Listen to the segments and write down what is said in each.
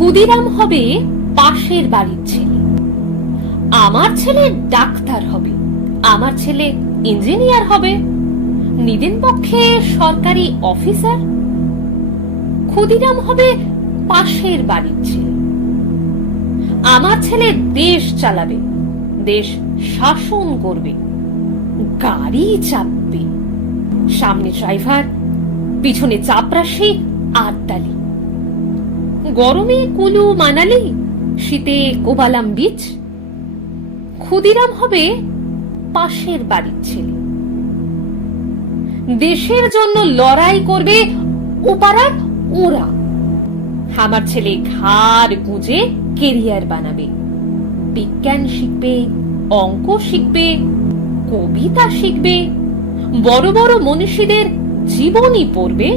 ক্ষুদিরাম হবে পাশের বাড়ির ছেলে, আমার ছেলে ডাক্তার হবে, আমার ছেলে ইঞ্জিনিয়ার হবে, নিদেন পক্ষে সরকারি অফিসার। ক্ষুদিরাম হবে পাশের বাড়ির ছেলে, আমার ছেলে দেশ চালাবে, দেশ শাসন করবে, গাড়ি চাপবে, সামনে ড্রাইভার, পিছনে চাপরাশি আটডালি, গরমে কুলু মানালি, শীতে কোবালাম বিচ। ক্ষুদিরাম হবে পাশের বাড়ির ছেলে, দেশের জন্য লড়াই করবে ওপারার ওরা। আমার ছেলে ঘাড় গুঁজে কেরিয়ার বানাবে, বিজ্ঞান শিখবে, অঙ্ক শিখবে, কবিতা শিখবে, বড় বড় মনীষীদের জীবনী পড়বে,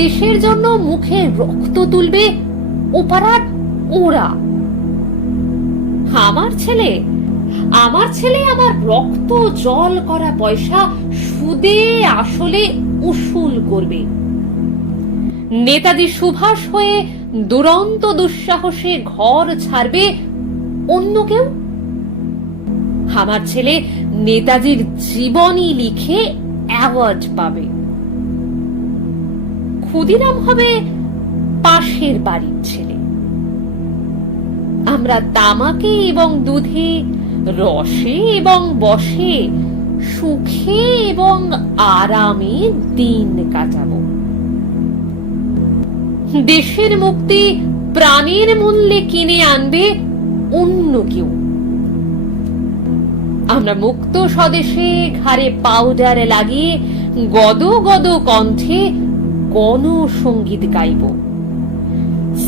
দেশের জন্য মুখে রক্ত তুলবে ওপারার ওরা। আমার ছেলে আমার রক্ত জল করা পয়সা সুদে আসলে উসুল করবে, নেতাজি সুভাষ হয়ে দুরন্ত দুঃসাহসে ঘর ছাড়বে অন্য কেউ। আমার ছেলে নেতাজির জীবনী লিখে অ্যাওয়ার্ড পাবে। ক্ষুদিরাম হবে পাশের বাড়ির ছেলে, আমরা তামাকে এবং দুধে, রসে এবং বসে, সুখে এবং আরামে দিন কাটাবো। দেশের মুক্তি প্রাণের মূল্যে কিনে আনবে অন্য কেউ। আমরা মুক্ত স্বদেশে ঘাড়ে পাউডার লাগিয়ে গদ গদ কণ্ঠে গণসঙ্গীত গাইব।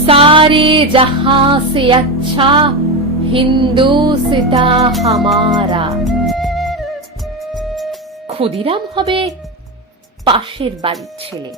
সারে জাহা সে আচ্ছা হিন্দুস্তা হামারা। ক্ষুদিরাম হবে পাশের বাড়ির ছেলে।